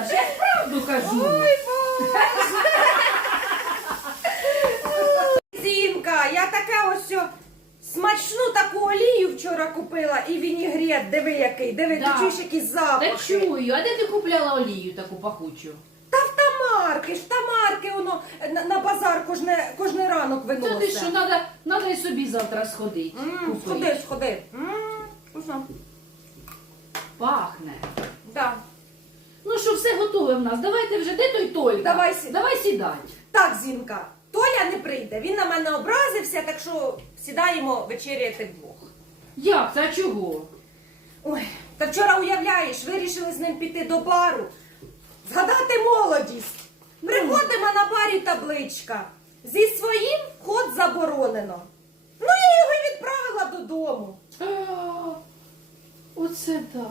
Саша, я правду кажу. Ой, Боже! Зінка, я таке ось смачну таку олію вчора купила і вінігрет, диви який, диви, Да. ти чуєш якісь Та чую, а де ти купляла олію таку пахучу? Та в тамарки, ж тамарки воно на, на базар кожне, кожне ранок Та ти що, надо, надо і собі завтра сходити. М. Сходи, сходи. М, Вкусно. Пахне. Да. Ну що, все готове в нас. Давайте вже, де той Толька? Давай сі- Давай сідать. Так, Зінка, Толя не прийде. Він на мене образився, так що сідаємо вечеряти вдвох. Як? це? А чого? Ой, та вчора уявляєш, вирішили з ним піти до бару, згадати молодість. Приходимо на барі табличка. Зі своїм вход заборонено. Ну, я його й відправила додому. А, Оце да.